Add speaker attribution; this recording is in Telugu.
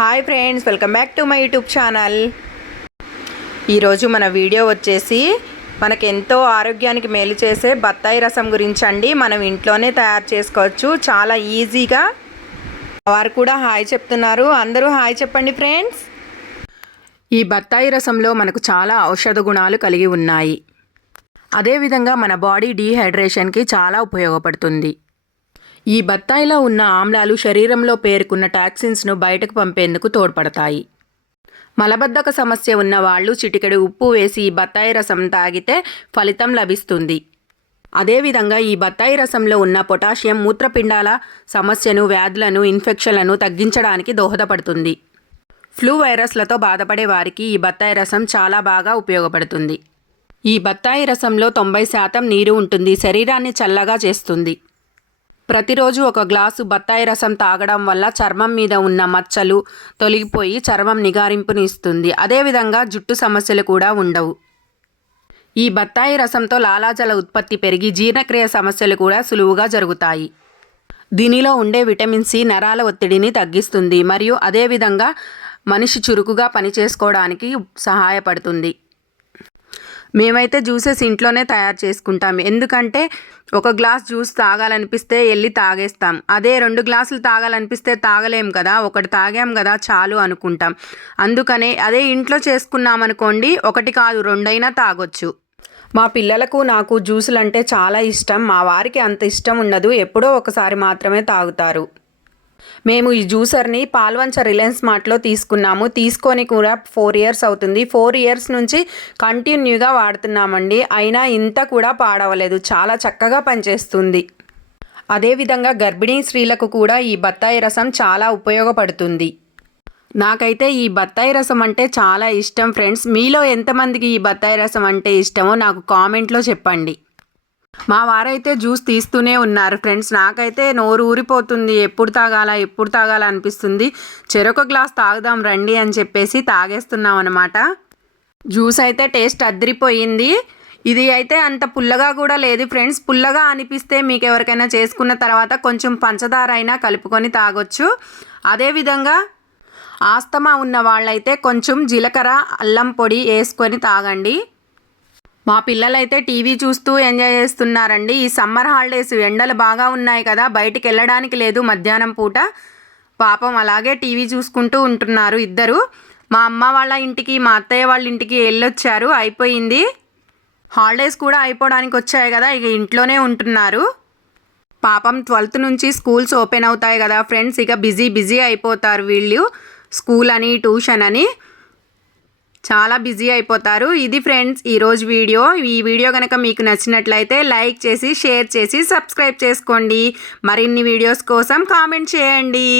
Speaker 1: Hi friends welcome back to my YouTube channel. ఈరోజు మన వీడియో వచ్చేసి మనకు ఎంతో ఆరోగ్యానికి మేలు చేసే బత్తాయి రసం గురించి అండి మనం ఇంట్లోనే తయారు చేసుకోవచ్చు. చాలా ఈజీగా. వారు కూడా హాయ్ చెప్తున్నారు. అందరూ హాయ్ చెప్పండి ఫ్రెండ్స్. ఈ బత్తాయి రసంలో మనకు చాలా ఔషధ గుణాలు కలిగి ఉన్నాయి. అదేవిధంగా మన బాడీ డీహైడ్రేషన్కి చాలా ఉపయోగపడుతుంది. ఈ బత్తాయిలో ఉన్న ఆమ్లాలు శరీరంలో పేరుకున్న టాక్సిన్స్ను బయటకు పంపేందుకు తోడ్పడతాయి. మలబద్ధక సమస్య ఉన్న వాళ్ళు చిటికెడు ఉప్పు వేసి ఈ బత్తాయి రసం తాగితే ఫలితం లభిస్తుంది. అదేవిధంగా ఈ బత్తాయి రసంలో ఉన్న పొటాషియం మూత్రపిండాల సమస్యను వ్యాధులను ఇన్ఫెక్షన్లను తగ్గించడానికి దోహదపడుతుంది. ఫ్లూ వైరస్లతో బాధపడే వారికి ఈ బత్తాయి రసం చాలా బాగా ఉపయోగపడుతుంది. ఈ బత్తాయి రసంలో తొంభై శాతం నీరు ఉంటుంది శరీరాన్ని చల్లగా చేస్తుంది. ప్రతిరోజు ఒక గ్లాసు బత్తాయి రసం తాగడం వల్ల చర్మం మీద ఉన్న మచ్చలు తొలగిపోయి చర్మం నిగారింపుని ఇస్తుంది అదేవిధంగా జుట్టు సమస్యలు కూడా ఉండవు. ఈ బత్తాయి రసంతో లాలాజల ఉత్పత్తి పెరిగి జీర్ణక్రియ సమస్యలు కూడా సులువుగా జరుగుతాయి. దీనిలో ఉండే విటమిన్ సి నరాల ఒత్తిడిని తగ్గిస్తుంది మరియు అదేవిధంగా మనిషి చురుకుగా పనిచేసుకోవడానికి సహాయపడుతుంది. మేమైతే జ్యూసెస్ ఇంట్లోనే తయారు చేసుకుంటాం. ఎందుకంటే ఒక గ్లాస్ జ్యూస్ తాగాలనిపిస్తే వెళ్ళి తాగేస్తాం. అదే రెండు గ్లాసులు తాగాలనిపిస్తే తాగలేం కదా ఒకటి తాగాం కదా చాలు అనుకుంటాం. అందుకనే అదే ఇంట్లో చేసుకున్నామనుకోండి ఒకటి కాదు రెండైనా తాగొచ్చు. మా పిల్లలకు నాకు జ్యూసులు అంటే చాలా ఇష్టం. మా వారికి అంత ఇష్టం ఉండదు. ఎప్పుడో ఒకసారి మాత్రమే తాగుతారు. మేము ఈ జ్యూసర్ని పాల్వంచ రిలయన్స్ మార్ట్లో తీసుకున్నాము. తీసుకొని కూడా ఫోర్ ఇయర్స్ అవుతుంది. ఫోర్ ఇయర్స్ నుంచి కంటిన్యూగా వాడుతున్నామండి. అయినా ఇంత కూడా పాడవలేదు. చాలా చక్కగా పనిచేస్తుంది. అదేవిధంగా గర్భిణీ స్త్రీలకు కూడా ఈ బత్తాయి రసం చాలా ఉపయోగపడుతుంది. నాకైతే ఈ బత్తాయి రసం అంటే చాలా ఇష్టం ఫ్రెండ్స్. మీలో ఎంతమందికి ఈ బత్తాయి రసం అంటే ఇష్టమో నాకు కామెంట్లో చెప్పండి. మా వారైతే జ్యూస్ తీస్తూనే ఉన్నారు. ఫ్రెండ్స్ నాకైతే నోరు ఊరిపోతుంది. ఎప్పుడు తాగాల ఎప్పుడు తాగాల అనిపిస్తుంది. చెరొక గ్లాస్ తాగుదాం రండి అని చెప్పేసి తాగేస్తున్నాం అనమాట జ్యూస్ అయితే టేస్ట్ అద్దరిపోయింది. ఇది అయితే అంత పుల్లగా కూడా లేదు ఫ్రెండ్స్. పుల్లగా అనిపిస్తే మీకు ఎవరికైనా చేసుకున్న తర్వాత కొంచెం పంచదార అయినా కలుపుకొని తాగొచ్చు. అదేవిధంగా ఆస్తమా ఉన్న వాళ్ళైతే కొంచెం జీలకర్ర అల్లం పొడి వేసుకొని తాగండి. మా పిల్లలైతే టీవీ చూస్తూ ఎంజాయ్ చేస్తున్నారండి. ఈ సమ్మర్ హాలిడేస్ ఎండలు బాగా ఉన్నాయి కదా బయటికి వెళ్ళడానికి లేదు మధ్యాహ్నం పూట. పాపం అలాగే టీవీ చూసుకుంటూ ఉంటున్నారు ఇద్దరు. మా అమ్మ వాళ్ళ ఇంటికి మా అత్తయ్య వాళ్ళ ఇంటికి వెళ్ళొచ్చారు. అయిపోయింది. హాలిడేస్ కూడా అయిపోవడానికి వచ్చాయి కదా ఇక ఇంట్లోనే ఉంటున్నారు. పాపం ట్వెల్త్ నుంచి స్కూల్స్ ఓపెన్ అవుతాయి కదా ఫ్రెండ్స్ ఇక బిజీ బిజీ అయిపోతారు వీళ్ళు. స్కూల్ అని ట్యూషన్ అని. చాలా బిజీ అయిపోతారు. ఇది ఫ్రెండ్స్ ఈరోజు వీడియో. ఈ వీడియో కనుక మీకు నచ్చినట్లయితే లైక్ చేసి షేర్ చేసి సబ్స్క్రైబ్ చేసుకోండి. మరిన్ని వీడియోస్ కోసం కామెంట్ చేయండి.